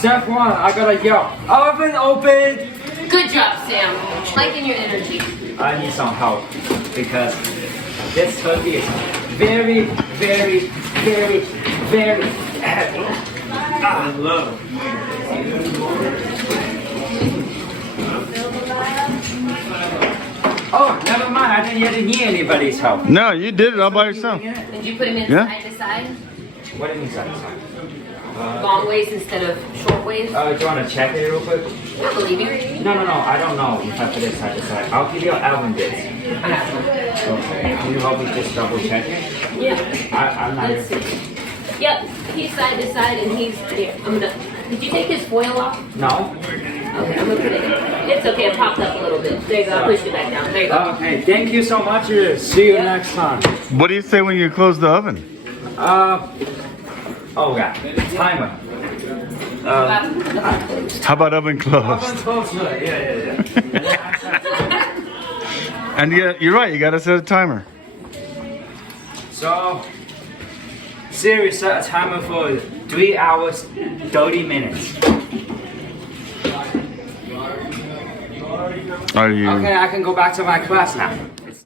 Step one, I gotta yell, oven open! Good job, Sam. Liking your energy. I need some help because this turkey is very, very, very, very heavy. I love it. Oh, never mind. I didn't need anybody's help. No, you did it all by yourself. Did you put him in Yeah. side to side? What do you mean side to side? Long ways instead of short ways? Do you want to check it real quick? I believe you. No. I don't know if I put it side to side. I'll give you an Alvin bits. I got one. Okay. Can you help me just double check it? Yeah. I'm not. Let's see. Yep, he's side to side and he's here. I'm gonna. Did you take his foil off? No. Okay, I'm gonna put it in. It's okay, it popped up a little bit. There you go, I'll push it back down. There you go. Okay. Thank you so much. See you next time. What do you say when you close the oven? Oh yeah. Timer. How about oven closed? Oven closed. Yeah. And yeah, you're right. You gotta set a timer. So, Siri set a timer for 3 hours, 30 minutes. Are you? Okay, I can go back to my class now.